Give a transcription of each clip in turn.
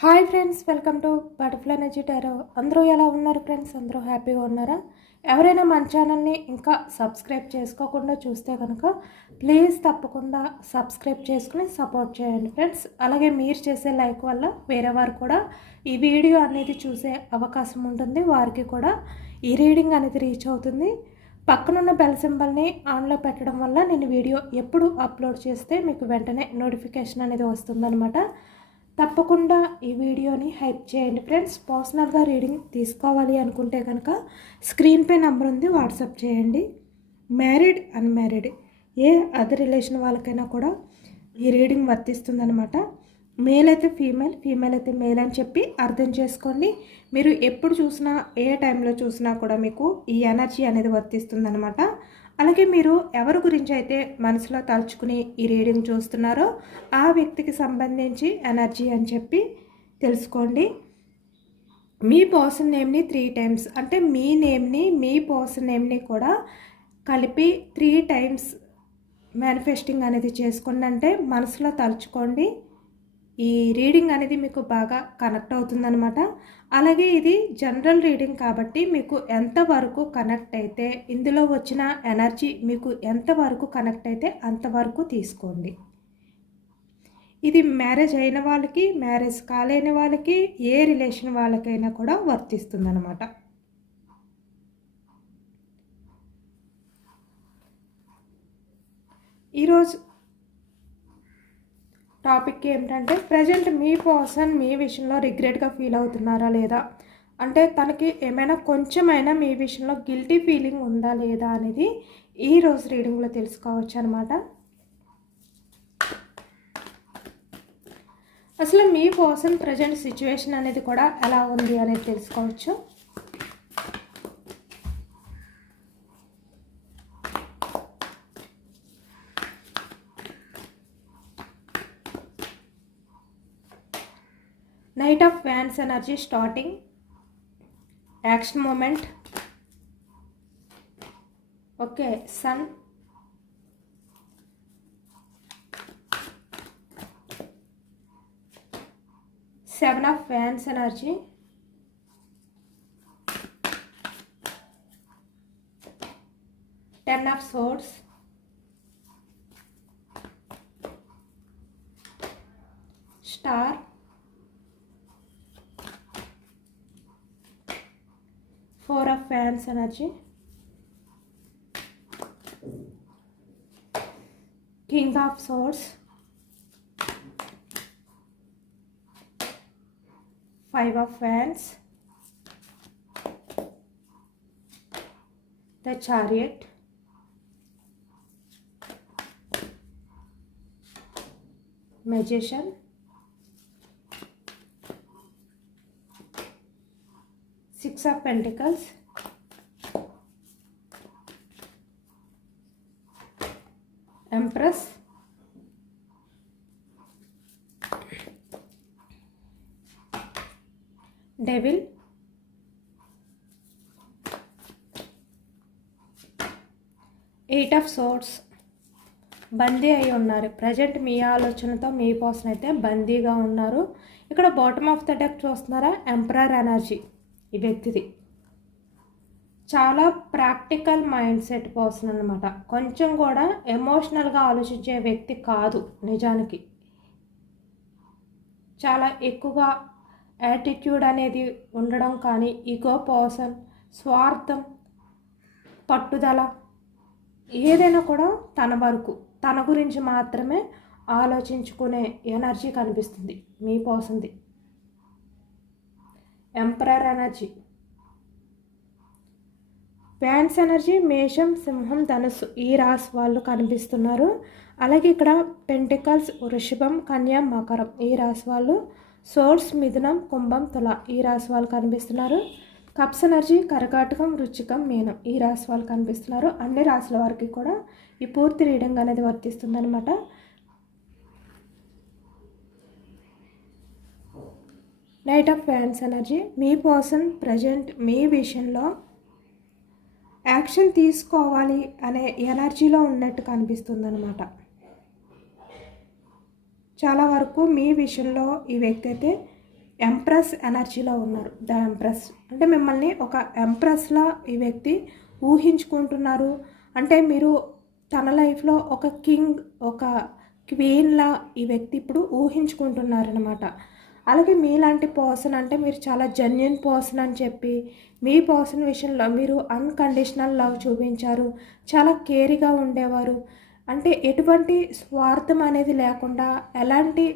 Hi friends, welcome to butterfly energy tarot. అందరూ ఎలా ఉన్నారు ఫ్రెండ్స్? అందరూ హ్యాపీగా ఉన్నారా? ఎవరైనా మన ఛానల్ని ఇంకా సబ్స్క్రైబ్ చేసుకోకుండా చూస్తే కనుక ప్లీజ్ తప్పకుండా సబ్స్క్రైబ్ చేసుకుని సపోర్ట్ చేయండి ఫ్రెండ్స్. అలాగే మీరు చేసే లైక్ వల్ల వేరే వారు కూడా ఈ వీడియో అనేది చూసే అవకాశం ఉంటుంది, వారికి కూడా ఈ రీడింగ్ అనేది రీచ్ అవుతుంది. పక్కనున్న బెల్ సింబల్ని ఆన్లో పెట్టడం వల్ల నేను వీడియో ఎప్పుడు అప్లోడ్ చేస్తే మీకు వెంటనే నోటిఫికేషన్ అనేది వస్తుందన్నమాట. తప్పకుండా ఈ వీడియోని హైప్ చేయండి ఫ్రెండ్స్. పర్సనల్గా రీడింగ్ తీసుకోవాలి అనుకుంటే కనుక స్క్రీన్పై నెంబర్ ఉంది, వాట్సాప్ చేయండి. మ్యారీడ్ అన్మ్యారీడ్ ఏ అదర్ రిలేషన్ వాళ్ళకైనా కూడా ఈ రీడింగ్ వర్తిస్తుందనమాట. మేల్ అయితే ఫీమేల్, ఫీమేల్ అయితే మేల్ అని చెప్పి అర్థం చేసుకోండి. మీరు ఎప్పుడు చూసినా ఏ టైంలో చూసినా కూడా మీకు ఈ ఎనర్జీ అనేది వర్తిస్తుందనమాట. అలాగే మీరు ఎవరి గురించి అయితే మనసులో తలుచుకుని ఈ రీడింగ్ చూస్తున్నారో ఆ వ్యక్తికి సంబంధించి ఎనర్జీ అని చెప్పి తెలుసుకోండి. మీ పర్సన్ నేమ్ని 3 టైమ్స్, అంటే మీ నేమ్ని మీ పర్సన్ నేమ్ని కూడా కలిపి 3 టైమ్స్ మేనిఫెస్టింగ్ అనేది చేసుకోండి. అంటే మనసులో తలుచుకోండి. ఈ రీడింగ్ అనేది మీకు బాగా కనెక్ట్ అవుతుందన్నమాట. అలాగే ఇది జనరల్ రీడింగ్ కాబట్టి మీకు ఎంతవరకు కనెక్ట్ అయితే, ఇందులో వచ్చిన ఎనర్జీ మీకు ఎంతవరకు కనెక్ట్ అయితే అంతవరకు తీసుకోండి. ఇది మ్యారేజ్ అయిన వాళ్ళకి, మ్యారేజ్ కాలేని వాళ్ళకి, ఏ రిలేషన్ వాళ్ళకైనా కూడా వర్తిస్తుందన్నమాట. ఈరోజు టాపిక్ ఏంటంటే, ప్రజెంట్ మీ పర్సన్ మీ విషయంలో రిగ్రెట్గా ఫీల్ అవుతున్నారా లేదా, అంటే తనకి ఏమైనా కొంచెమైనా మీ విషయంలో గిల్టీ ఫీలింగ్ ఉందా లేదా అనేది ఈరోజు రీడింగ్లో తెలుసుకోవచ్చు అనమాట. అసలు మీ పర్సన్ ప్రజెంట్ సిచ్యువేషన్ అనేది కూడా ఎలా ఉంది అనేది తెలుసుకోవచ్చు. Knight of Wands energy starting, action moment. Okay, Sun, Seven of Wands energy, Ten of Swords, Star, Four of Wands energy, King of Swords, Five of Wands, the Chariot, Magician, Six of Pentacles, Empress, Devil, Eight of Swords. బందీ అయి ఉన్నారు present. మీ ఆలోచనతో మీ person అయితే బందీగా ఉన్నారు. ఇక్కడ bottom of the deck చూస్తున్నారా, emperor energy ఈ వ్యక్తిది. చాలా ప్రాక్టికల్ మైండ్ సెట్ పర్సన్ అనమాట. కొంచెం కూడా ఎమోషనల్గా ఆలోచించే వ్యక్తి కాదు నిజానికి. చాలా ఎక్కువగా యాటిట్యూడ్ అనేది ఉండడం కానీ, ఈగో పర్సన్, స్వార్థం, పట్టుదల, ఏదైనా కూడా తన వరకు తన గురించి మాత్రమే ఆలోచించుకునే ఎనర్జీ కనిపిస్తుంది మీ పర్సన్ది. ఎంపరర్ ఎనర్జీ, వ్యాన్స్ ఎనర్జీ మేషం, సింహం, ధనుస్సు ఈ రాశి వాళ్ళు కనిపిస్తున్నారు. అలాగే ఇక్కడ పెంటికల్స్, వృషభం, కన్యా, మకరం ఈ రాశి వాళ్ళు, సోర్స్, మిథునం, కుంభం, తుల ఈ రాశి వాళ్ళు కనిపిస్తున్నారు. కప్స్ ఎనర్జీ కర్కాటకం, వృశ్చికం, మీనం ఈ రాశి వాళ్ళు కనిపిస్తున్నారు. అన్ని రాశుల వారికి కూడా ఈ పూర్తి రీడింగ్ అనేది వర్తిస్తుందన్నమాట. నైట్ ఆఫ్ వ్యాన్స్ ఎనర్జీ, మీ పర్సన్ ప్రజెంట్ మీ విషయంలో యాక్షన్ తీసుకోవాలి అనే ఎనర్జీలో ఉన్నట్టు కనిపిస్తుంది అనమాట. చాలా వరకు మీ విషయంలో ఈ వ్యక్తి అయితే ఎంప్రెస్ ఎనర్జీలో ఉన్నారు. ద ఎంప్రెస్ అంటే మిమ్మల్ని ఒక ఎంప్రెస్లా ఈ వ్యక్తి ఊహించుకుంటున్నారు. అంటే మీరు తన లైఫ్లో ఒక కింగ్, ఒక క్వీన్లా ఈ వ్యక్తి ఇప్పుడు ఊహించుకుంటున్నారనమాట. అలాగే మీలాంటి పర్సన్ అంటే మీరు చాలా జెన్యున్ పర్సన్ అని చెప్పి మీ పర్సన్ విషయంలో మీరు అన్కండిషనల్ లవ్ చూపించారు. చాలా కేర్గా ఉండేవారు. అంటే ఎటువంటి స్వార్థం అనేది లేకుండా, ఎలాంటి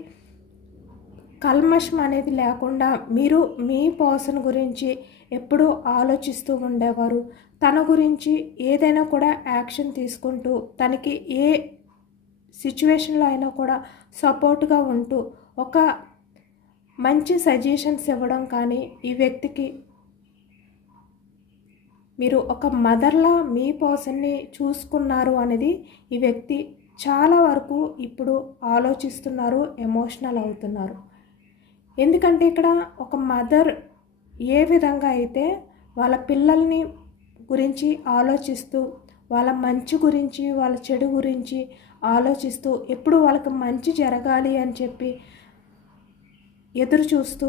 కల్మషం అనేది లేకుండా మీరు మీ పర్సన్ గురించి ఎప్పుడూ ఆలోచిస్తూ ఉండేవారు. తన గురించి ఏదైనా కూడా యాక్షన్ తీసుకుంటూ, తనకి ఏ సిచ్యువేషన్లో అయినా కూడా సపోర్ట్గా ఉంటూ, ఒక మంచి సజెషన్స్ ఇవ్వడం కానీ, ఈ వ్యక్తికి మీరు ఒక మదర్లా మీ పర్సన్ని చూసుకున్నారు అనేది ఈ వ్యక్తి చాలా వరకు ఇప్పుడు ఆలోచిస్తున్నారు, ఎమోషనల్ అవుతున్నారు. ఎందుకంటే ఇక్కడ ఒక మదర్ ఏ విధంగా అయితే వాళ్ళ పిల్లల్ని గురించి ఆలోచిస్తూ, వాళ్ళ మంచి గురించి, వాళ్ళ చెడు గురించి ఆలోచిస్తూ, ఎప్పుడు వాళ్ళకి మంచి జరగాలి అని చెప్పి ఎదురు చూస్తూ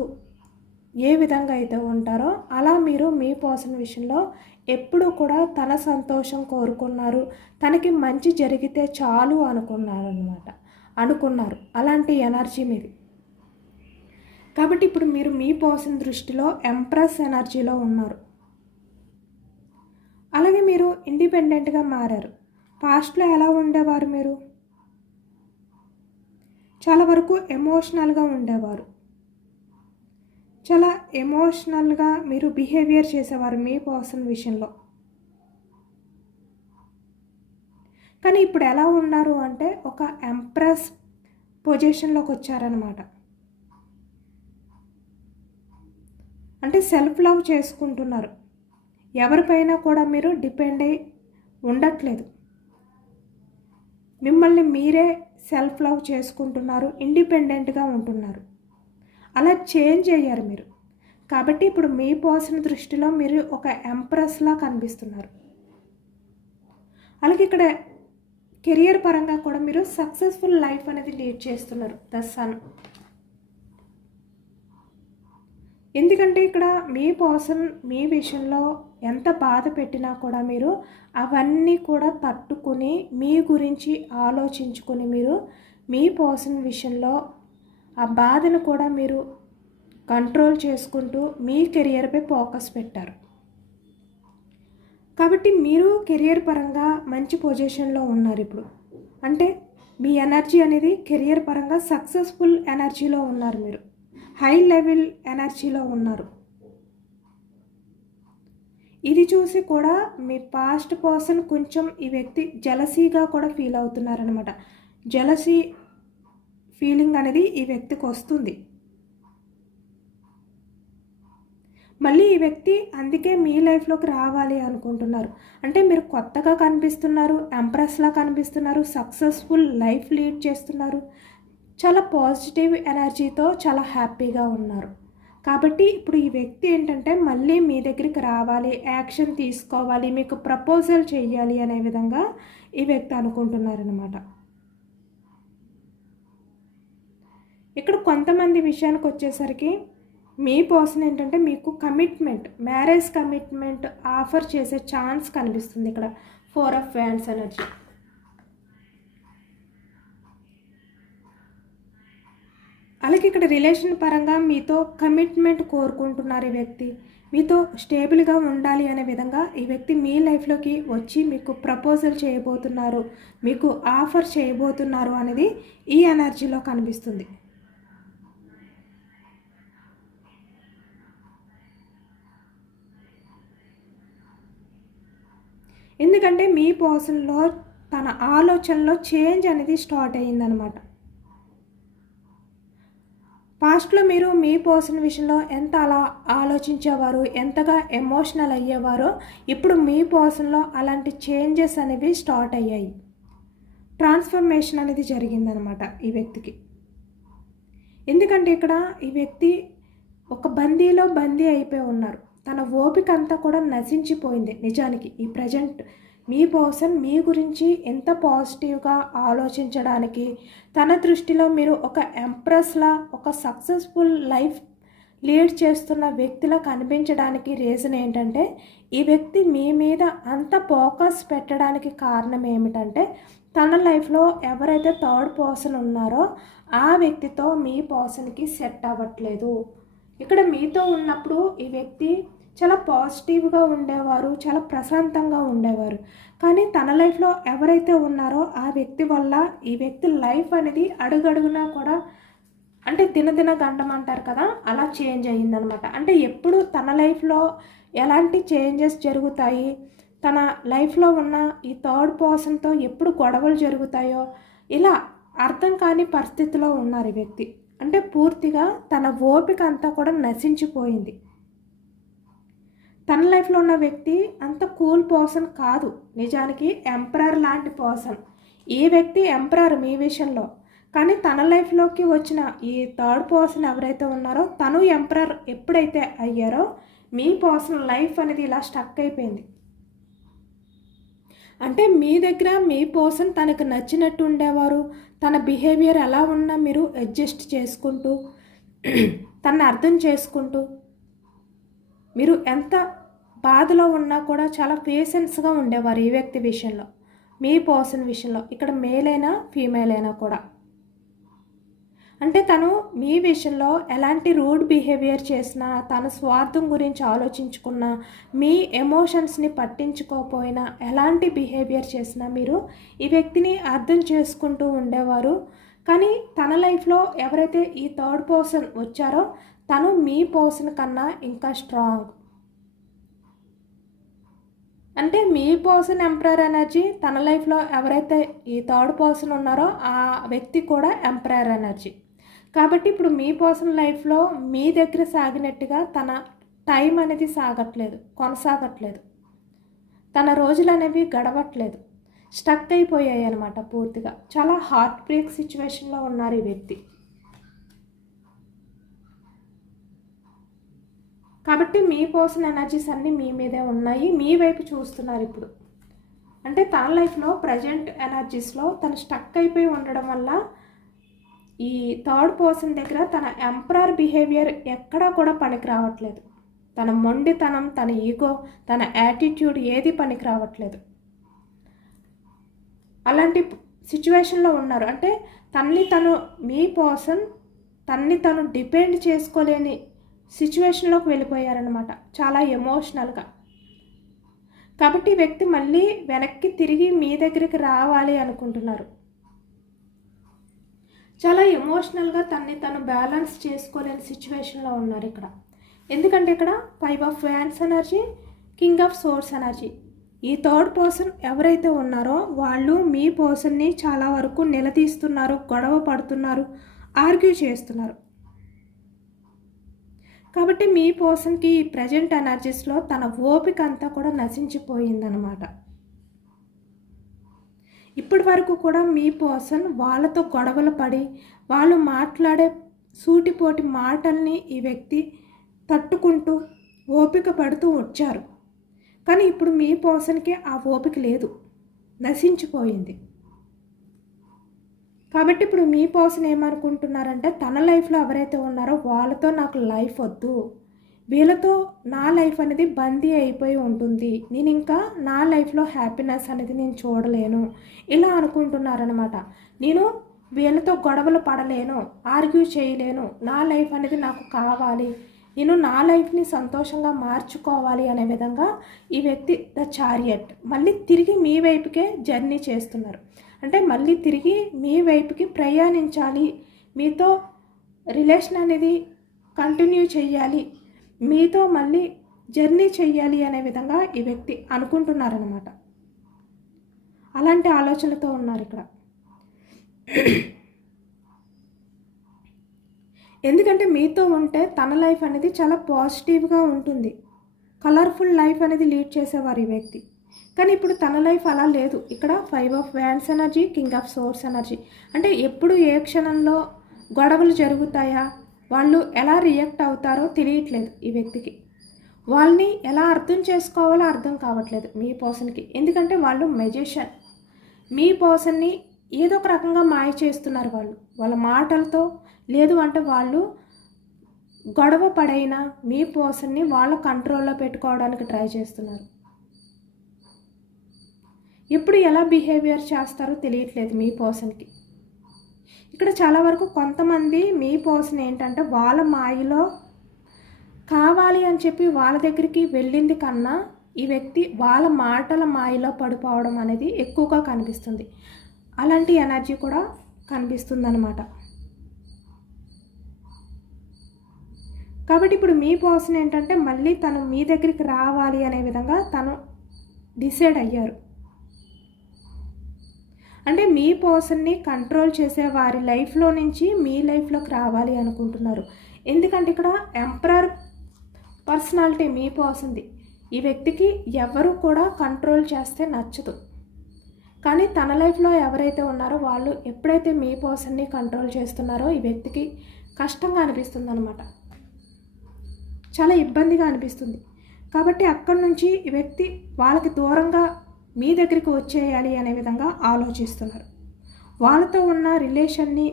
ఏ విధంగా అయితే ఉంటారో, అలా మీరు మీ పర్సన్ విషయంలో ఎప్పుడు కూడా తన సంతోషం కోరుకున్నారు. తనకి మంచి జరిగితే చాలు అనుకున్నారు. అలాంటి ఎనర్జీ మీది. కాబట్టి ఇప్పుడు మీరు మీ పర్సన్ దృష్టిలో ఎంప్రెస్ ఎనర్జీలో ఉన్నారు. అలాగే మీరు ఇండిపెండెంట్గా మారారు. పాస్ట్లో ఎలా ఉండేవారు? మీరు చాలా వరకు ఎమోషనల్గా ఉండేవారు. చాలా ఎమోషనల్గా మీరు బిహేవియర్ చేసేవారు మీ పర్సన్ విషయంలో. కానీ ఇప్పుడు ఎలా ఉన్నారు అంటే ఒక ఎంప్రెస్ పొజిషన్లోకి వచ్చారనమాట. అంటే సెల్ఫ్ లవ్ చేసుకుంటున్నారు. ఎవరిపైనా కూడా మీరు డిపెండ్ అయి ఉండట్లేదు. మిమ్మల్ని మీరే సెల్ఫ్ లవ్ చేసుకుంటున్నారు, ఇండిపెండెంట్గా ఉంటున్నారు. అలా చేంజ్ అయ్యారు మీరు. కాబట్టి ఇప్పుడు మీ పర్సన్ దృష్టిలో మీరు ఒక ఎంప్రెస్లా కనిపిస్తున్నారు. అలాగే ఇక్కడ కెరియర్ పరంగా కూడా మీరు సక్సెస్ఫుల్ లైఫ్ అనేది లీడ్ చేస్తున్నారు. ద సన్. ఎందుకంటే ఇక్కడ మీ పర్సన్ మీ విషయంలో ఎంత బాధ పెట్టినా కూడా మీరు అవన్నీ కూడా తట్టుకుని మీ గురించి ఆలోచించుకొని మీరు మీ పర్సన్ విషయంలో ఆ బాధను కూడా మీరు కంట్రోల్ చేసుకుంటూ మీ కెరియర్పై ఫోకస్ పెట్టారు. కాబట్టి మీరు కెరియర్ పరంగా మంచి పొజిషన్లో ఉన్నారు ఇప్పుడు. అంటే మీ ఎనర్జీ అనేది కెరియర్ పరంగా సక్సెస్ఫుల్ ఎనర్జీలో ఉన్నారు. మీరు హై లెవెల్ ఎనర్జీలో ఉన్నారు. ఇది చూసి కూడా మీ పాస్ట్ పర్సన్ కొంచెం ఈ వ్యక్తి జెలసీగా కూడా ఫీల్ అవుతున్నారనమాట. జెలసీ ఫీలింగ్ అనేది ఈ వ్యక్తికి వస్తుంది. మళ్ళీ ఈ వ్యక్తి అందుకే మీ లైఫ్లోకి రావాలి అనుకుంటున్నారు. అంటే మీరు కొత్తగా కనిపిస్తున్నారు, ఎంప్రెస్లా కనిపిస్తున్నారు, సక్సెస్ఫుల్ లైఫ్ లీడ్ చేస్తున్నారు, చాలా పాజిటివ్ ఎనర్జీతో చాలా హ్యాపీగా ఉన్నారు. కాబట్టి ఇప్పుడు ఈ వ్యక్తి ఏంటంటే మళ్ళీ మీ దగ్గరికి రావాలి, యాక్షన్ తీసుకోవాలి, మీకు ప్రపోజల్ చేయాలి అనే విధంగా ఈ వ్యక్తి అనుకుంటున్నారనమాట. ఇక్కడ కొంతమంది విషయానికి వచ్చేసరికి మీ పర్సన్ ఏంటంటే మీకు కమిట్మెంట్, మ్యారేజ్ కమిట్మెంట్ ఆఫర్ చేసే ఛాన్స్ కనిపిస్తుంది. ఇక్కడ 4 ఆఫ్ వ్యాండ్స్ ఎనర్జీ. అలాగే ఇక్కడ రిలేషన్ పరంగా మీతో కమిట్మెంట్ కోరుకుంటున్నారు ఈ వ్యక్తి. మీతో స్టేబుల్గా ఉండాలి అనే విధంగా ఈ వ్యక్తి మీ లైఫ్లోకి వచ్చి మీకు ప్రపోజల్ చేయబోతున్నారు, మీకు ఆఫర్ చేయబోతున్నారు అనేది ఈ ఎనర్జీలో కనిపిస్తుంది. ఎందుకంటే మీ పర్సన్లో తన ఆలోచనలో చేంజ్ అనేది స్టార్ట్ అయ్యిందనమాట. పాస్ట్లో మీరు మీ పర్సన్ విషయంలో ఎంత అలా ఆలోచించేవారు, ఎంతగా ఎమోషనల్ అయ్యేవారో ఇప్పుడు మీ పర్సన్లో అలాంటి చేంజెస్ అనేవి స్టార్ట్ అయ్యాయి. ట్రాన్స్ఫర్మేషన్ అనేది జరిగిందనమాట ఈ వ్యక్తికి. ఎందుకంటే ఇక్కడ ఈ వ్యక్తి ఒక బందీలో బందీ అయిపోయి ఉన్నారు. తన ఓపిక అంతా కూడా నశించిపోయింది. నిజానికి ఈ ప్రజెంట్ మీ పర్సన్ మీ గురించి ఎంత పాజిటివ్గా ఆలోచించడానికి, తన దృష్టిలో మీరు ఒక ఎంప్రెస్లా, ఒక సక్సెస్ఫుల్ లైఫ్ లీడ్ చేస్తున్న వ్యక్తిలా కనిపించడానికి రీజన్ ఏంటంటే, ఈ వ్యక్తి మీ మీద అంత ఫోకస్ పెట్టడానికి కారణం ఏమిటంటే, తన లైఫ్లో ఎవరైతే థర్డ్ పర్సన్ ఉన్నారో ఆ వ్యక్తితో మీ పర్సన్కి సెట్ అవ్వట్లేదు. ఇక్కడ మీతో ఉన్నప్పుడు ఈ వ్యక్తి చాలా పాజిటివ్గా ఉండేవారు, చాలా ప్రశాంతంగా ఉండేవారు. కానీ తన లైఫ్లో ఎవరైతే ఉన్నారో ఆ వ్యక్తి వల్ల ఈ వ్యక్తి లైఫ్ అనేది అడుగడుగునా కూడా, అంటే దినదిన గండం అంటారు కదా, అలా చేంజ్ అయ్యిందనమాట. అంటే ఎప్పుడు తన లైఫ్లో ఎలాంటి చేంజెస్ జరుగుతాయి, తన లైఫ్లో ఉన్న ఈ థర్డ్ పర్సన్తో ఎప్పుడు గొడవలు జరుగుతాయో ఇలా అర్థం కాని పరిస్థితిలో ఉన్నారు ఈ వ్యక్తి. అంటే పూర్తిగా తన ఓపిక అంతా కూడా నశించిపోయింది. తన లైఫ్లో ఉన్న వ్యక్తి అంత కూల్ పర్సన్ కాదు, నిజానికి ఎంపరర్ లాంటి పర్సన్. ఈ వ్యక్తి ఎంపరర్ మీ విషయంలో, కానీ తన లైఫ్లోకి వచ్చిన ఈ థర్డ్ పర్సన్ ఎవరైతే ఉన్నారో తను ఎంపరర్ ఎప్పుడైతే అయ్యారో మీ పర్సన్ లైఫ్ అనేది ఇలా స్టక్ అయిపోయింది. అంటే మీ దగ్గర మీ పర్సన్ తనకు నచ్చినట్టు ఉండేవారు, తన బిహేవియర్ ఎలా ఉన్నా మీరు అడ్జస్ట్ చేసుకుంటూ తనని అర్థం చేసుకుంటూ, మీరు ఎంత బాధలో ఉన్నా కూడా చాలా పేషెన్స్గా ఉండేవారు ఈ వ్యక్తి విషయంలో, మీ పర్సన్ విషయంలో. ఇక్కడ మేల్ అయినా ఫీమేల్ అయినా కూడా, అంటే తను మీ విషయంలో ఎలాంటి రూడ్ బిహేవియర్ చేసినా, తన స్వార్థం గురించి ఆలోచించుకున్నా, మీ ఎమోషన్స్ని పట్టించుకోకపోయినా, ఎలాంటి బిహేవియర్ చేసినా మీరు ఈ వ్యక్తిని అర్థం చేసుకుంటూ ఉండేవారు. కానీ తన లైఫ్లో ఎవరైతే ఈ థర్డ్ పర్సన్ వచ్చారో తను మీ పర్సన్ కన్నా ఇంకా స్ట్రాంగ్. అంటే మీ పర్సన్ ఎంపరర్ ఎనర్జీ, తన లైఫ్లో ఎవరైతే ఈ థర్డ్ పర్సన్ ఉన్నారో ఆ వ్యక్తి కూడా ఎంపరర్ ఎనర్జీ. కాబట్టి ఇప్పుడు మీ పర్సన్ లైఫ్లో మీ దగ్గర సాగినట్టుగా తన టైం అనేది కొనసాగట్లేదు, తన రోజులు అనేవి గడవట్లేదు, స్టక్ అయిపోయాయి అన్నమాట పూర్తిగా. చాలా హార్ట్ బ్రేక్ సిచ్యువేషన్లో ఉన్నారు ఈ వ్యక్తి. కాబట్టి మీ పర్సన్ ఎనర్జీస్ అన్నీ మీ మీదే ఉన్నాయి, మీ వైపు చూస్తున్నారు ఇప్పుడు. అంటే తన లైఫ్లో ప్రజెంట్ ఎనర్జీస్లో తను స్టక్ అయిపోయి ఉండడం వల్ల ఈ థర్డ్ పర్సన్ దగ్గర తన ఎంపరర్ బిహేవియర్ ఎక్కడా కూడా పనికి రావట్లేదు. తన మొండితనం, తన ఈగో, తన యాటిట్యూడ్ ఏది పనికి రావట్లేదు. అలాంటి సిచ్యువేషన్లో ఉన్నారు. అంటే మీ పర్సన్ తన్ని తను డిపెండ్ చేసుకోలేని సిచ్యువేషన్లోకి వెళ్ళిపోయారనమాట, చాలా ఎమోషనల్గా. కాబట్టి ఈ వ్యక్తి మళ్ళీ వెనక్కి తిరిగి మీ దగ్గరికి రావాలి అనుకుంటున్నారు. చాలా ఎమోషనల్గా తను బ్యాలెన్స్ చేసుకోలేని సిచ్యువేషన్లో ఉన్నారు ఇక్కడ. ఎందుకంటే ఇక్కడ 5 of wands energy, king of swords energy. ఈ థర్డ్ పర్సన్ ఎవరైతే ఉన్నారో వాళ్ళు మీ పర్సన్ని చాలా వరకు నిలదీస్తున్నారు, గొడవ పడుతున్నారు, ఆర్గ్యూ చేస్తున్నారు. కాబట్టి మీ పర్సన్కి ఈ ప్రజెంట్ ఎనర్జీస్లో తన ఓపిక అంతా కూడా నశించిపోయిందనమాట. ఇప్పటి వరకు కూడా మీ పర్సన్ వాళ్ళతో గొడవలు పడి వాళ్ళు మాట్లాడే సూటిపోటి మాటల్ని ఈ వ్యక్తి తట్టుకుంటూ ఓపిక పడుతూ వచ్చారు. కానీ ఇప్పుడు మీ పర్సన్కి ఆ ఓపిక లేదు, నశించిపోయింది. కాబట్టి ఇప్పుడు మీ పర్సన్ ఏమనుకుంటున్నారంటే తన లైఫ్లో ఎవరైతే ఉన్నారో వాళ్ళతో నాకు లైఫ్ వద్దు, వీళ్ళతో నా లైఫ్ అనేది బందీ అయిపోయి ఉంటుంది, నేను ఇంకా నా లైఫ్లో హ్యాపీనెస్ అనేది నేను చూడలేను, ఇలా అనుకుంటున్నారనమాట. నేను వీళ్ళతో గొడవలు పడలేను, ఆర్గ్యూ చేయలేను, నా లైఫ్ అనేది నాకు కావాలి, నేను నా లైఫ్ని సంతోషంగా మార్చుకోవాలి అనే విధంగా ఈ వ్యక్తి ద చారియట్ మళ్ళీ తిరిగి మీ వైపుకే జర్నీ చేస్తున్నారు. అంటే మళ్ళీ తిరిగి మీ వైపుకి ప్రయాణించాలి, మీతో రిలేషన్ అనేది కంటిన్యూ చేయాలి, మీతో మళ్ళీ జర్నీ చెయ్యాలి అనే విధంగా ఈ వ్యక్తి అనుకుంటున్నారనమాట. అలాంటి ఆలోచనలతో ఉన్నారు ఇక్కడ. ఎందుకంటే మీతో ఉంటే తన లైఫ్ అనేది చాలా పాజిటివ్గా ఉంటుంది, కలర్ఫుల్ లైఫ్ అనేది లీడ్ చేసేవారు ఈ వ్యక్తి. కానీ ఇప్పుడు తన లైఫ్ అలా లేదు. ఇక్కడ 5 of wands energy, king of swords energy. అంటే ఎప్పుడు ఏ క్షణంలో గొడవలు జరుగుతాయా, వాళ్ళు ఎలా రియాక్ట్ అవుతారో తెలియట్లేదు ఈ వ్యక్తికి. వాళ్ళని ఎలా అర్థం చేసుకోవాలో అర్థం కావట్లేదు మీ పర్సన్కి. ఎందుకంటే వాళ్ళు మెజిషియన్, మీ పర్సన్ని ఏదో ఒక రకంగా మాయ చేస్తున్నారు వాళ్ళు, వాళ్ళ మాటలతో, లేదు అంటే వాళ్ళు గొడవ పడైనా మీ పర్సన్ని వాళ్ళ కంట్రోల్లో పెట్టుకోవడానికి ట్రై చేస్తున్నారు. ఎప్పుడు ఎలా బిహేవియర్ చేస్తారో తెలియట్లేదు మీ పర్సన్కి. ఇక్కడ చాలా వరకు కొంతమంది మీ పర్సన్ ఏంటంటే వాళ్ళ మాయలో కావాలి అని చెప్పి వాళ్ళ దగ్గరికి వెళ్ళింది కన్నా ఈ వ్యక్తి వాళ్ళ మాటల మాయలో పడిపోవడం అనేది ఎక్కువగా కనిపిస్తుంది. అలాంటి ఎనర్జీ కూడా కనిపిస్తుంది అన్నమాట. కాబట్టి ఇప్పుడు మీ పర్సన్ ఏంటంటే మళ్ళీ తను మీ దగ్గరికి రావాలి అనే విధంగా తను డిసైడ్ అయ్యారు. అంటే మీ పర్సన్ని కంట్రోల్ చేసే వారి లైఫ్లో నుంచి మీ లైఫ్లోకి రావాలి అనుకుంటున్నారు. ఎందుకంటే ఇక్కడ ఎంపరర్ పర్సనాలిటీ మీ పర్సన్ది. ఈ వ్యక్తికి ఎవరు కూడా కంట్రోల్ చేస్తే నచ్చదు. కానీ తన లైఫ్లో ఎవరైతే ఉన్నారో వాళ్ళు ఎప్పుడైతే మీ పర్సన్ని కంట్రోల్ చేస్తున్నారో ఈ వ్యక్తికి కష్టంగా అనిపిస్తుంది అనమాట. చాలా ఇబ్బందిగా అనిపిస్తుంది. కాబట్టి అక్కడి నుంచి ఈ వ్యక్తి వాళ్ళకి దూరంగా మీ దగ్గరికి వచ్చేయాలి అనే విధంగా ఆలోచిస్తున్నారు. వాళ్ళతో ఉన్న రిలేషన్ని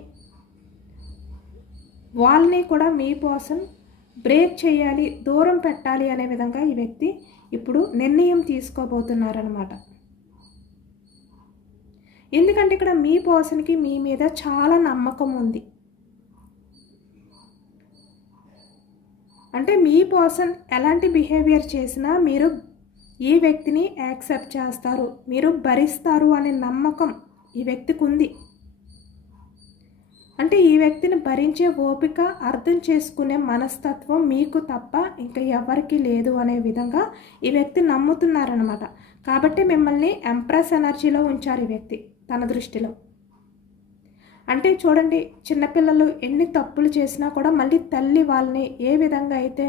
వాళ్ళని కూడా మీ పర్సన్ బ్రేక్ చేయాలి, దూరం పెట్టాలి అనే విధంగా ఈ వ్యక్తి ఇప్పుడు నిర్ణయం తీసుకోబోతున్నారనమాట. ఎందుకంటే ఇక్కడ మీ పర్సన్కి మీ మీద చాలా నమ్మకం ఉంది. అంటే మీ పర్సన్ ఎలాంటి బిహేవియర్ చేసినా మీరు ఈ వ్యక్తిని యాక్సెప్ట్ చేస్తారు, మీరు భరిస్తారు అనే నమ్మకం ఈ వ్యక్తికి ఉంది. అంటే ఈ వ్యక్తిని భరించే ఓపిక, అర్థం చేసుకునే మనస్తత్వం మీకు తప్ప ఇంకా ఎవరికి లేదు అనే విధంగా ఈ వ్యక్తి నమ్ముతున్నారనమాట. కాబట్టి మిమ్మల్ని ఎంప్రెస్ ఎనర్జీలో ఉంచారు ఈ వ్యక్తి తన దృష్టిలో. అంటే చూడండి, చిన్నపిల్లలు ఎన్ని తప్పులు చేసినా కూడా మళ్ళీ తల్లి వాళ్ళని ఏ విధంగా అయితే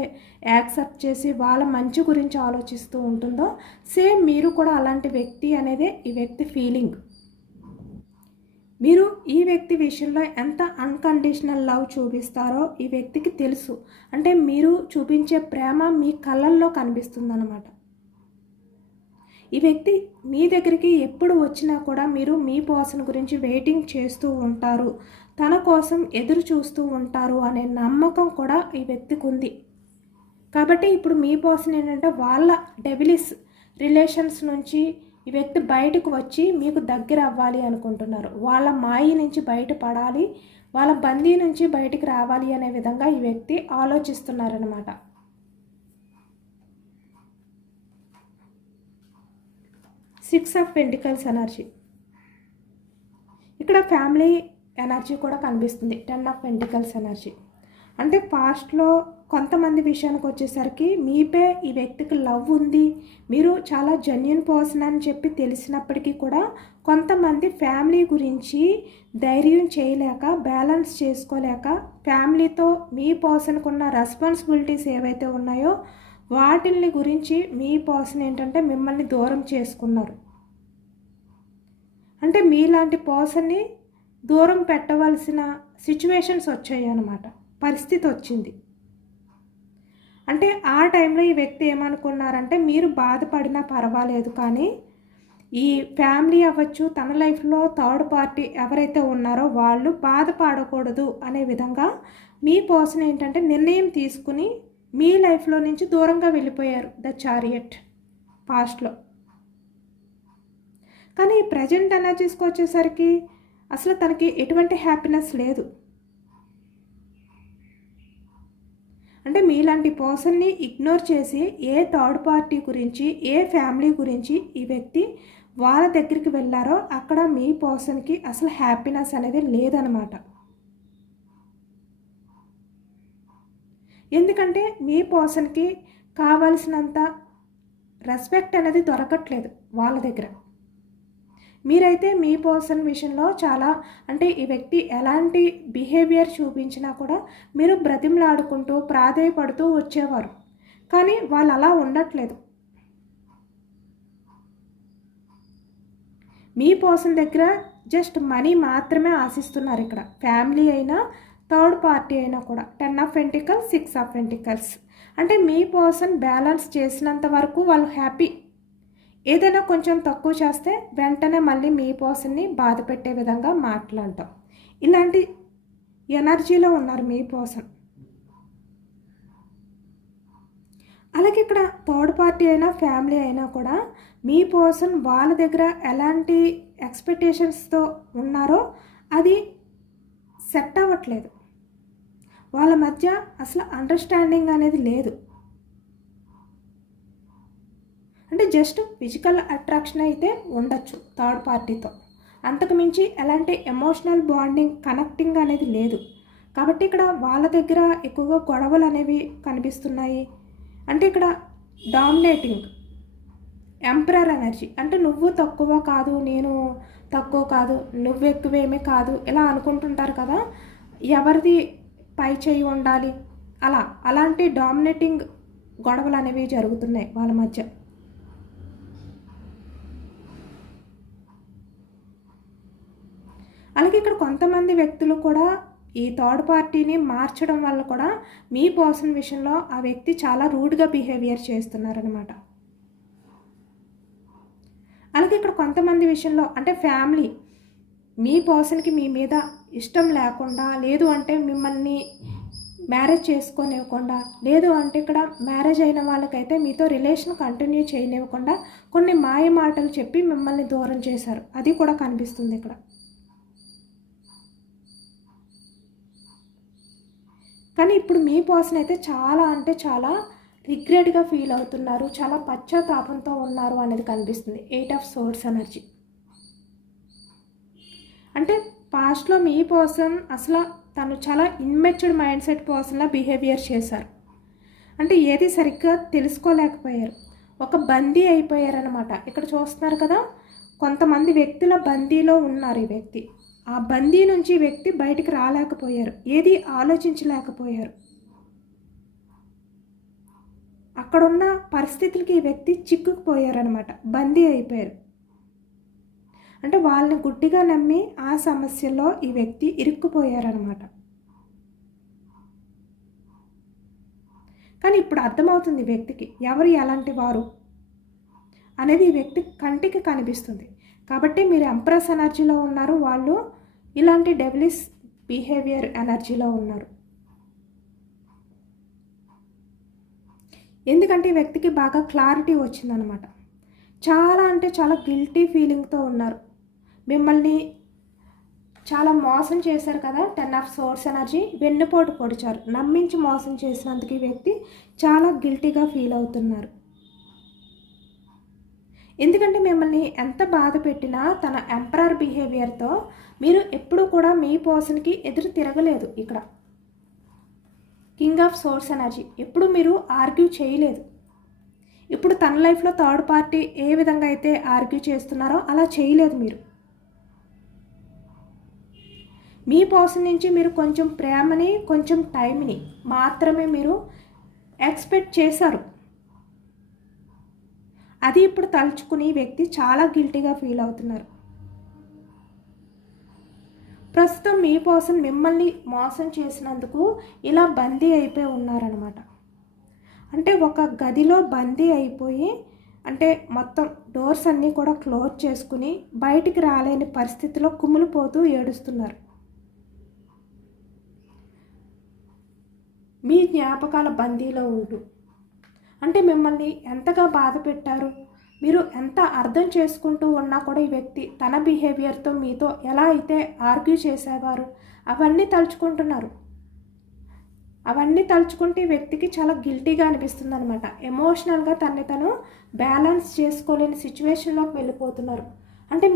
యాక్సెప్ట్ చేసి వాళ్ళ మంచి గురించి ఆలోచిస్తూ ఉంటుందో సేమ్ మీరు కూడా అలాంటి వ్యక్తి అనేదే ఈ వ్యక్తి ఫీలింగ్. మీరు ఈ వ్యక్తి విషయంలో ఎంత అన్కండిషనల్ లవ్ చూపిస్తారో ఈ వ్యక్తికి తెలుసు. అంటే మీరు చూపించే ప్రేమ మీ కళ్ళల్లో కనిపిస్తుందన్నమాట. ఈ వ్యక్తి మీ దగ్గరికి ఎప్పుడు వచ్చినా కూడా మీరు మీ పర్సన్ గురించి వెయిటింగ్ చేస్తూ ఉంటారు, తన కోసం ఎదురు చూస్తూ ఉంటారు అనే నమ్మకం కూడా ఈ వ్యక్తికి ఉంది. కాబట్టి ఇప్పుడు మీ పర్సన్ ఏంటంటే వాళ్ళ డెవిలిస్ రిలేషన్స్ నుంచి ఈ వ్యక్తి బయటకు వచ్చి మీకు దగ్గర అవ్వాలి అనుకుంటున్నారు. వాళ్ళ మాయ నుంచి బయటపడాలి, వాళ్ళ బందీ నుంచి బయటికి రావాలి అనే విధంగా ఈ వ్యక్తి ఆలోచిస్తున్నారనమాట. Six of pentacles energy. ఇక్కడ ఫ్యామిలీ ఎనర్జీ కూడా కనిపిస్తుంది. 10 ఆఫ్ పెంటికల్స్ ఎనర్జీ. అంటే పాస్ట్లో కొంతమంది విషయానికి వచ్చేసరికి మీపై ఈ వ్యక్తికి లవ్ ఉంది, మీరు చాలా జెన్యూన్ పర్సన్ అని చెప్పి తెలిసినప్పటికీ కూడా కొంతమంది ఫ్యామిలీ గురించి ధైర్యం చేయలేక, బ్యాలెన్స్ చేసుకోలేక, ఫ్యామిలీతో మీ పర్సన్కు ఉన్న రెస్పాన్సిబిలిటీస్ ఏవైతే ఉన్నాయో వాటిని గురించి మీ పర్సన్ ఏంటంటే మిమ్మల్ని దూరం చేసుకున్నారు. అంటే మీలాంటి పర్సన్ని దూరం పెట్టవలసిన సిచ్యువేషన్స్ వచ్చాయి అన్నమాట, పరిస్థితి వచ్చింది. అంటే ఆ టైంలో ఈ వ్యక్తి ఏమనుకున్నారంటే మీరు బాధపడినా పర్వాలేదు, కానీ ఈ ఫ్యామిలీ అవ్వచ్చు, తన లైఫ్లో థర్డ్ పార్టీ ఎవరైతే ఉన్నారో వాళ్ళు బాధపడకూడదు అనే విధంగా మీ పర్సన్ ఏంటంటే నిర్ణయం తీసుకుని మీ లైఫ్లో నుంచి దూరంగా వెళ్ళిపోయారు. ద చారియట్ పాస్ట్లో. కానీ ప్రజెంట్ ఎనర్జీస్కి వచ్చేసరికి అసలు తనకి ఎటువంటి హ్యాపీనెస్ లేదు. అంటే మీలాంటి పర్సన్ని ఇగ్నోర్ చేసి ఏ థర్డ్ పార్టీ గురించి, ఏ ఫ్యామిలీ గురించి ఈ వ్యక్తి వాళ్ళ దగ్గరికి వెళ్ళారో అక్కడ మీ పర్సన్కి అసలు హ్యాపీనెస్ అనేది లేదనమాట. ఎందుకంటే మీ పర్సన్కి కావాల్సినంత రెస్పెక్ట్ అనేది దొరకట్లేదు వాళ్ళ దగ్గర. మీరైతే మీ పర్సన్ విషయంలో చాలా అంటే ఈ వ్యక్తి ఎలాంటి బిహేవియర్ చూపించినా కూడా మీరు బ్రతిమలాడుకుంటూ ప్రాధేయపడుతూ వచ్చేవారు. కానీ వాళ్ళు అలా ఉండట్లేదు. మీ పర్సన్ దగ్గర జస్ట్ మనీ మాత్రమే ఆశిస్తున్నారు. ఇక్కడ ఫ్యామిలీ అయినా థర్డ్ పార్టీ అయినా కూడా 10 ఆఫ్ పెంటికల్స్, 6 ఆఫ్ పెంటికల్స్. అంటే మీ పర్సన్ బ్యాలెన్స్ చేసినంత వరకు వాళ్ళు హ్యాపీ. ఏదైనా కొంచెం తక్కువ చేస్తే వెంటనే మళ్ళీ మీ పర్సన్ని బాధ పెట్టే విధంగా మాట్లాడటం, ఇలాంటి ఎనర్జీలో ఉన్నారు మీ పర్సన్. అలాగే ఇక్కడ థర్డ్ పార్టీ అయినా ఫ్యామిలీ అయినా కూడా మీ పర్సన్ వాళ్ళ దగ్గర ఎలాంటి ఎక్స్పెక్టేషన్స్తో ఉన్నారో అది సెట్ అవ్వట్లేదు. వాళ్ళ మధ్య అసలు అండర్స్టాండింగ్ అనేది లేదు. అంటే జస్ట్ ఫిజికల్ అట్రాక్షన్ అయితే ఉండొచ్చు థర్డ్ పార్టీతో, అంతకు మించి ఎలాంటి ఎమోషనల్ బాండింగ్ కనెక్టింగ్ అనేది లేదు. కాబట్టి ఇక్కడ వాళ్ళ దగ్గర ఎక్కువగా గొడవలు అనేవి కనిపిస్తున్నాయి. అంటే ఇక్కడ డామినేటింగ్ ఎంపరర్ ఎనర్జీ, అంటే నువ్వు తక్కువ కాదు, నేను తక్కువ కాదు, నువ్వు ఎక్కువేమీ కాదు, ఇలా అనుకుంటుంటారు కదా, ఎవరిది పై చేయి ఉండాలి, అలాంటి డామినేటింగ్ గొడవలు అనేవి జరుగుతున్నాయి వాళ్ళ మధ్య. అలాగే ఇక్కడ కొంతమంది వ్యక్తులు కూడా ఈ థర్డ్ పార్టీని మార్చడం వల్ల కూడా మీ పర్సన్ విషయంలో ఆ వ్యక్తి చాలా రూడ్గా బిహేవియర్ చేస్తున్నారనమాట. అలాగే ఇక్కడ కొంతమంది విషయంలో అంటే ఫ్యామిలీ మీ పర్సన్కి మీ మీద ఇష్టం లేకుండా, లేదు అంటే మిమ్మల్ని మ్యారేజ్ చేసుకోనివ్వకుండా, లేదు అంటే ఇక్కడ మ్యారేజ్ అయిన వాళ్ళకైతే మీతో రిలేషన్ కంటిన్యూ చేయనివ్వకుండా కొన్ని మాయ మాటలు చెప్పి మిమ్మల్ని దూరం చేశారు. అది కూడా కనిపిస్తుంది ఇక్కడ. కానీ ఇప్పుడు మీ పర్సన్ అయితే చాలా అంటే చాలా రిగ్రెట్గా ఫీల్ అవుతున్నారు, చాలా పశ్చాత్తాపంతో ఉన్నారు అనేది కనిపిస్తుంది. 8 ఆఫ్ సోర్డ్స్ ఎనర్జీ అంటే పాస్ట్లో మీ పర్సన్ అసలు తను చాలా ఇన్మెచ్యూర్డ్ మైండ్ సెట్ పర్సన్లా బిహేవియర్ చేశారు. అంటే ఏది సరిగ్గా తెలుసుకోలేకపోయారు, ఒక బందీ అయిపోయారనమాట. ఇక్కడ చూస్తున్నారు కదా, కొంతమంది వ్యక్తుల బందీలో ఉన్నారు ఈ వ్యక్తి. ఆ బందీ నుంచి వ్యక్తి బయటికి రాలేకపోయారు, ఏది ఆలోచించలేకపోయారు. అక్కడున్న పరిస్థితులకి ఈ వ్యక్తి చిక్కుకుపోయారనమాట, బందీ అయిపోయారు. అంటే వాళ్ళని గుడ్డిగా నమ్మి ఆ సమస్యలో ఈ వ్యక్తి ఇరుక్కుపోయారనమాట. కానీ ఇప్పుడు అర్థమవుతుంది వ్యక్తికి ఎవరు ఎలాంటి వారు అనేది ఈ వ్యక్తి కంటికి కనిపిస్తుంది. కాబట్టి మీరు ఎంప్రెస్ ఎనర్జీలో ఉన్నారు, వాళ్ళు ఇలాంటి డెవిలిష్ బిహేవియర్ ఎనర్జీలో ఉన్నారు. ఎందుకంటే ఈ వ్యక్తికి బాగా క్లారిటీ వచ్చిందనమాట. చాలా అంటే చాలా గిల్టీ ఫీలింగ్తో ఉన్నారు. మిమ్మల్ని చాలా మోసం చేశారు కదా, 10 ఆఫ్ సోర్స్ ఎనర్జీ, వెన్నుపోటు పొడిచారు, నమ్మించి మోసం చేసినందుకు ఈ వ్యక్తి చాలా గిల్టీగా ఫీల్ అవుతున్నారు. ఎందుకంటే మిమ్మల్ని ఎంత బాధ పెట్టినా తన ఎంపరర్ బిహేవియర్తో మీరు ఎప్పుడూ కూడా మీ పర్సన్కి ఎదురు తిరగలేదు. ఇక్కడ కింగ్ ఆఫ్ సోర్స్ ఎనర్జీ, ఎప్పుడు మీరు ఆర్గ్యూ చేయలేదు. ఇప్పుడు తన లైఫ్లో థర్డ్ పార్టీ ఏ విధంగా అయితే ఆర్గ్యూ చేస్తున్నారో అలా చేయలేదు. మీరు మీ పర్సన్ నుంచి మీరు కొంచెం ప్రేమని, కొంచెం టైంని మాత్రమే మీరు ఎక్స్పెక్ట్ చేశారు. అది ఇప్పుడు తలుచుకుని వ్యక్తి చాలా గిల్టీగా ఫీల్ అవుతున్నారు. ప్రస్తుతం మీ పర్సన్ మిమ్మల్ని మోసం చేసినందుకు ఇలా బందీ అయిపోయి ఉన్నారనమాట. అంటే ఒక గదిలో బందీ అయిపోయి, అంటే మొత్తం డోర్స్ అన్నీ కూడా క్లోజ్ చేసుకుని బయటికి రాలేని పరిస్థితిలో కుమిలిపోతూ ఏడుస్తున్నారు. మీ జ్ఞాపకాల బందీలో ఉంటూ, అంటే మిమ్మల్ని ఎంతగా బాధ పెట్టారు, మీరు ఎంత అర్థం చేసుకుంటూ ఉన్నా కూడా ఈ వ్యక్తి తన బిహేవియర్తో మీతో ఎలా అయితే ఆర్గ్యూ చేసేవారు అవన్నీ తలుచుకుంటున్నారు. అవన్నీ తలుచుకుంటే ఈ వ్యక్తికి చాలా గిల్టీగా అనిపిస్తుంది అనమాట. ఎమోషనల్గా తను బ్యాలెన్స్ చేసుకోలేని సిచ్యువేషన్లోకి వెళ్ళిపోతున్నారు. అంటే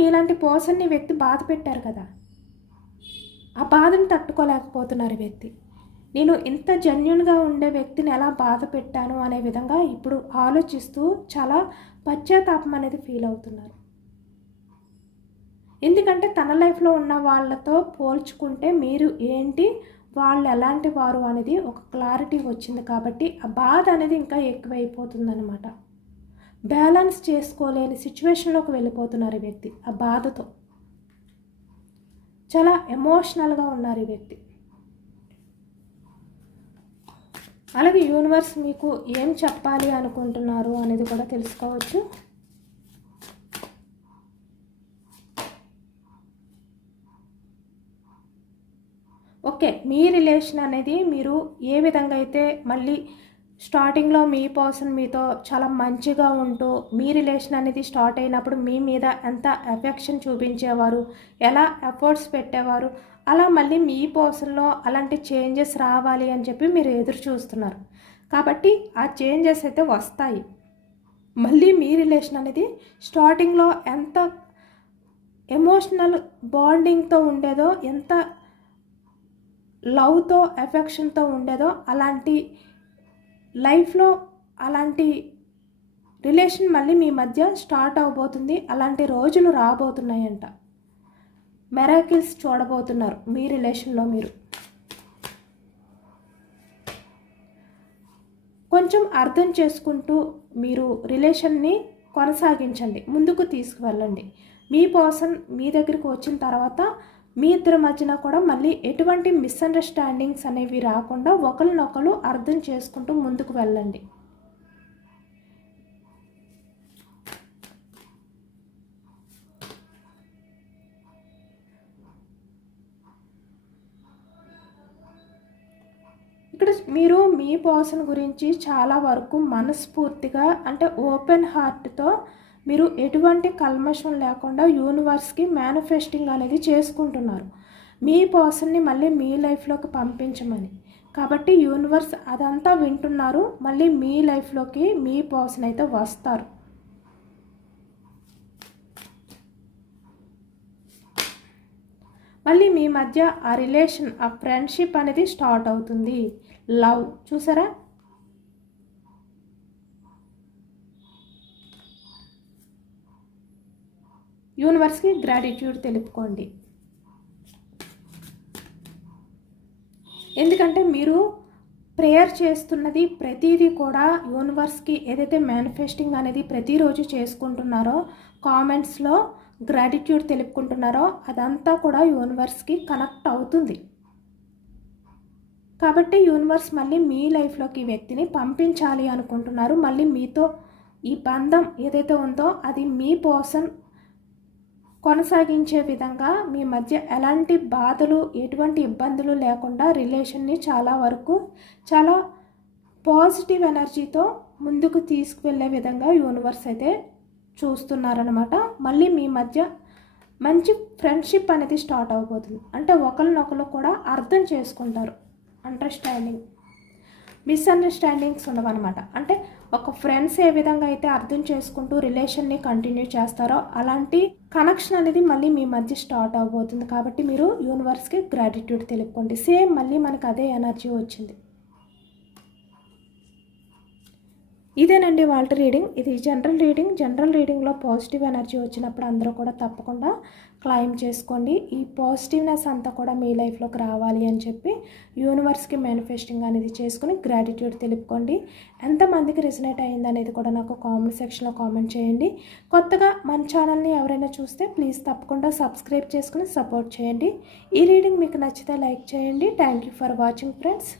మీలాంటి పర్సన్ని వ్యక్తి బాధ పెట్టారు కదా, ఆ బాధను తట్టుకోలేకపోతున్నారు ఈ వ్యక్తి. నేను ఇంత జెన్యూన్గా ఉండే వ్యక్తిని ఎలా బాధ పెట్టాను అనే విధంగా ఇప్పుడు ఆలోచిస్తూ చాలా పశ్చాత్తాపం అనేది ఫీల్ అవుతున్నారు. ఎందుకంటే తన లైఫ్లో ఉన్న వాళ్ళతో పోల్చుకుంటే మీరు ఏంటి, వాళ్ళు ఎలాంటి వారు అనేది ఒక క్లారిటీ వచ్చింది. కాబట్టి ఆ బాధ అనేది ఇంకా ఎక్కువైపోతుందన్నమాట. బ్యాలెన్స్ చేసుకోలేని సిచ్యువేషన్లోకి వెళ్ళిపోతున్నారు ఈ వ్యక్తి. ఆ బాధతో చాలా ఎమోషనల్గా ఉన్నారు ఈ వ్యక్తి. అలాగే యూనివర్స్ మీకు ఏం చెప్పాలి అనుకుంటున్నారు అనేది కూడా తెలుసుకోవచ్చు. ఓకే, మీ రిలేషన్ అనేది మీరు ఏ విధంగా అయితే మళ్ళీ స్టార్టింగ్లో మీ పర్సన్ మీతో చాలా మంచిగా ఉంటూ మీ రిలేషన్ అనేది స్టార్ట్ అయినప్పుడు మీ మీద ఎంత ఎఫెక్షన్ చూపించేవారు, ఎలా ఎఫర్ట్స్ పెట్టేవారు, అలా మళ్ళీ మీ పర్సన్లో అలాంటి చేంజెస్ రావాలి అని చెప్పి మీరు ఎదురు చూస్తున్నారు. కాబట్టి ఆ చేంజెస్ అయితే వస్తాయి. మళ్ళీ మీ రిలేషన్ అనేది స్టార్టింగ్లో ఎంత ఎమోషనల్ బాండింగ్తో ఉండేదో, ఎంత లవ్తో ఎఫెక్షన్తో ఉండేదో అలాంటి లైఫ్లో అలాంటి రిలేషన్ మళ్ళీ మీ మధ్య స్టార్ట్ అవబోతుంది. అలాంటి రోజులు రాబోతున్నాయంట. మెరాకిల్స్ చూడబోతున్నారు మీ రిలేషన్లో మీరు. కొంచెం అర్థం చేసుకుంటూ మీరు రిలేషన్ని కొనసాగించండి, ముందుకు తీసుకువెళ్ళండి. మీ పర్సన్ మీ దగ్గరికి వచ్చిన తర్వాత మీ ఇద్దరి మధ్యన కూడా మళ్ళీ ఎటువంటి మిస్అండర్స్టాండింగ్స్ అనేవి రాకుండా ఒకరినొకరు అర్థం చేసుకుంటూ ముందుకు వెళ్ళండి. ఇక్కడ మీరు మీ పర్సన్ గురించి చాలా వరకు మనస్ఫూర్తిగా అంటే ఓపెన్ హార్ట్తో మీరు ఎటువంటి కల్మషం లేకుండా యూనివర్స్కి మేనిఫెస్టింగ్ అనేది చేసుకుంటున్నారు మీ పర్సన్ని మళ్ళీ మీ లైఫ్లోకి పంపించమని. కాబట్టి యూనివర్స్ అదంతా వింటున్నారు. మళ్ళీ మీ లైఫ్లోకి మీ పర్సన్ అయితే వస్తారు. మళ్ళీ మీ మధ్య ఆ రిలేషన్, ఆ ఫ్రెండ్షిప్ అనేది స్టార్ట్ అవుతుంది. లవ్ చూసారా, యూనివర్స్కి గ్రాటిట్యూడ్ తెలుపుకోండి. ఎందుకంటే మీరు ప్రేయర్ చేస్తున్నది ప్రతిదీ కూడా యూనివర్స్కి ఏదైతే మేనిఫెస్టింగ్ అనేది ప్రతిరోజు చేసుకుంటున్నారో, కామెంట్స్లో గ్రాటిట్యూడ్ తెలుపుకుంటున్నారో అదంతా కూడా యూనివర్స్కి కనెక్ట్ అవుతుంది. కాబట్టి యూనివర్స్ మళ్ళీ మీ లైఫ్లోకి ఈ వ్యక్తిని పంపించాలి అనుకుంటున్నారు. మళ్ళీ మీతో ఈ బంధం ఏదైతే ఉందో అది మీ పర్సన్ కొనసాగించే విధంగా మీ మధ్య ఎలాంటి బాధలు, ఎటువంటి ఇబ్బందులు లేకుండా రిలేషన్ని చాలా వరకు చాలా పాజిటివ్ ఎనర్జీతో ముందుకు తీసుకువెళ్ళే విధంగా యూనివర్స్ అయితే చూస్తున్నారనమాట. మళ్ళీ మీ మధ్య మంచి ఫ్రెండ్షిప్ అనేది స్టార్ట్ అవబోతుంది. అంటే ఒకరినొకరు కూడా అర్థం చేసుకుంటారు. అండర్స్టాండింగ్, మిస్అండర్స్టాండింగ్స్ ఉండవన్నమాట. అంటే ఒక ఫ్రెండ్స్ ఏ విధంగా అయితే అర్థం చేసుకుంటూ రిలేషన్ని కంటిన్యూ చేస్తారో అలాంటి కనెక్షన్ అనేది మళ్ళీ మీ మధ్య స్టార్ట్ అవబోతుంది. కాబట్టి మీరు యూనివర్స్కి గ్రాటిట్యూడ్ తెలుపుకోండి. సేమ్ మళ్ళీ మనకు అదే ఎనర్జీ వచ్చింది. ఇదేనండి వాళ్ళ రీడింగ్. ఇది జనరల్ రీడింగ్. జనరల్ రీడింగ్లో పాజిటివ్ ఎనర్జీ వచ్చినప్పుడు అందరూ కూడా తప్పకుండా క్లైమ్ చేసుకోండి. ఈ పాజిటివ్నెస్ అంతా కూడా మీ లైఫ్లోకి రావాలి అని చెప్పి యూనివర్స్కి మేనిఫెస్టింగ్ అనేది చేసుకుని గ్రాటిట్యూడ్ తెలుపుకోండి. ఎంతమందికి రెసినేట్ అయ్యింది అనేది కూడా నాకు కామెంట్ సెక్షన్లో కామెంట్ చేయండి. కొత్తగా మన ఛానల్ని ఎవరైనా చూస్తే ప్లీజ్ తప్పకుండా సబ్స్క్రైబ్ చేసుకుని సపోర్ట్ చేయండి. ఈ రీడింగ్ మీకు నచ్చితే లైక్ చేయండి. Thank you for watching friends.